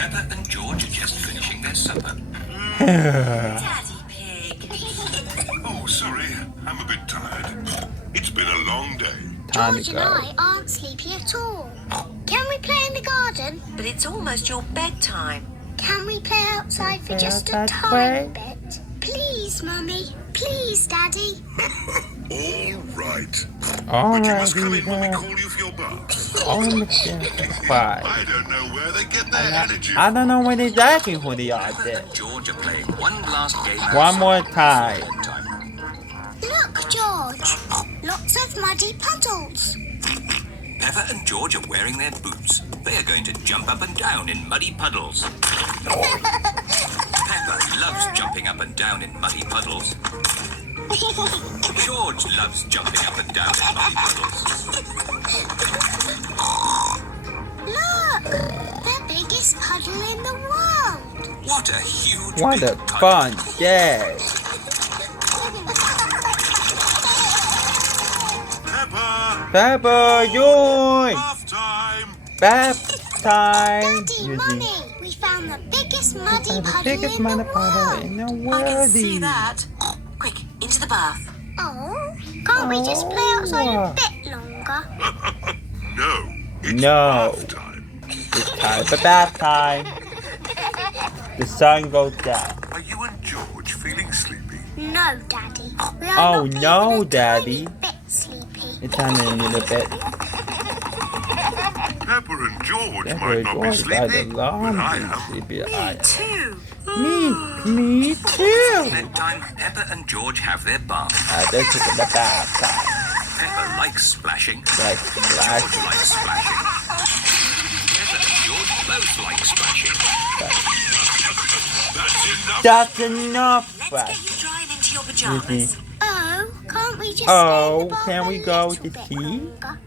Peppa and George are just finishing their supper. Daddy Pig. Oh, sorry. I'm a bit tired. It's been a long day. Time George to and go. I aren't sleepy at all. Can we play in the garden? But it's almost your bedtime. Can we play outside for just a that tiny way? bit? Please, Mummy. Please, Daddy. All right. All But you right, must come in when we Eva. call you for your bath. On the five. I don't know where they get their energy. I don't know what exactly who they are Peppa there. and George are playing one last game. One more outside time. before bedtime. Look, George. Lots of muddy puddles. Peppa and George are wearing their boots. They are going to jump up and down in muddy puddles. Peppa loves jumping up and down in muddy puddles. George loves jumping up and down in muddy puddles. Look, the biggest puddle in the world. What a huge What big a puddle. fun day. Peppa! Peppa, join. Bath time! Bath time. Daddy, Using Mummy, we found the biggest muddy the puddle biggest in the mother puddle world. in the I can see world. that. Quick, into the bath. Oh, can't we just play outside Oh. a bit longer? No, it's No. bath time. It's time for bath time. The sun goes down. Are you and George feeling sleepy? No, Daddy. We are Oh, not no, even a Daddy. tiny bit sleepy. It's on a little bit. Peppa and George Peppa might and not be George got sleepy, a but long I been am. sleepy. Me too. Me too. Bedtime, Peppa and George have their bath. They're taking the bath time. Peppa likes splashing. Like George splash. likes splashing. Peppa and George both like splashing. That's enough. That's enough. Let's get you drying into your pajamas. Oh, can't we just Oh, stay in the bath can we a go little to bit tea? longer?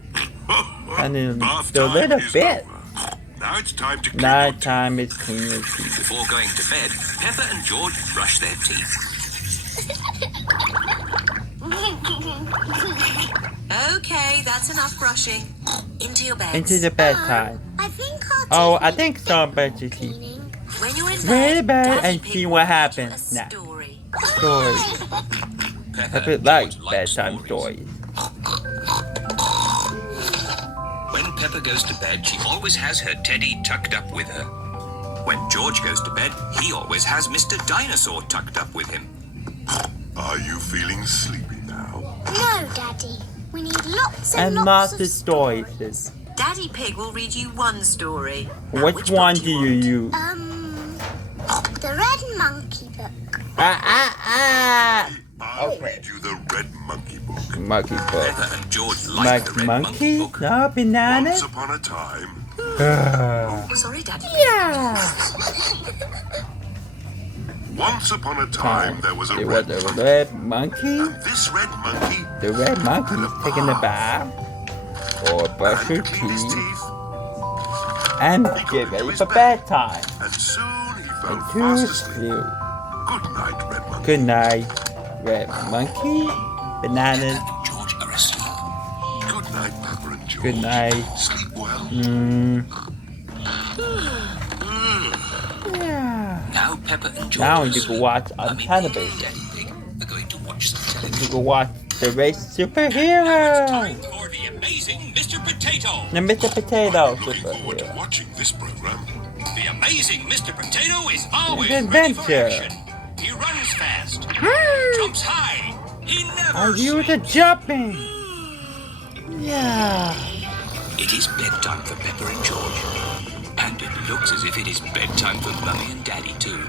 And then Bath the time little is bit. over. Now it's time to clean Night up. time is clean your teeth. Before going to bed, Peppa and George brush their teeth. Okay, that's enough brushing. Into your beds. Into the bedtime. I think our Oh, teeth I need think a bit so, more but you see. cleaning. When you're in Read bed, about it Daddy and Pig see will what read you happens a now. story. Stories. Peppa Peppa and likes George like bedtime stories. stories. When Peppa goes to bed, she always has her teddy tucked up with her. When George goes to bed, he always has Mr. Dinosaur tucked up with him. Are you feeling sleepy now? No, Daddy. We need lots and, And lots lots of stories. Daddy Pig will read you one story. Now, Which one book do you want? use? The Red Monkey book. Ah. I'll Okay. read you the Red Monkey Book. Monkey book. Peppa and George like the Like Red monkey? Book. No, Once bananas? upon a time, Sorry, Daddy. once upon a time, there was a It red was a monkey. red monkey. And this red monkey The red monkey taking a bath or brush your had to clean his teeth teeth, and get ready for bedtime. and soon he fell And fast to asleep. sleep. Good night, Red Monkey. Good night, red monkey. Bananas. Peppa and George are asleep. Good night, Peppa and George. Good night. Sleep well. Yeah. Now Peppa and George Now are you can asleep. watch on Mummy Pig television. and Daddy Pig are going to watch some You television. can watch the race superhero. For the amazing Mr. Potato. The Mr. Potato Looking forward to superhero. watching this program. The amazing Mr. Potato is always An ready for adventure. action. He runs fast, jumps high. He never Are you the sleeps. jumping? Yeah. It is bedtime for Peppa and George. And it looks as if it is bedtime for Mummy and Daddy too.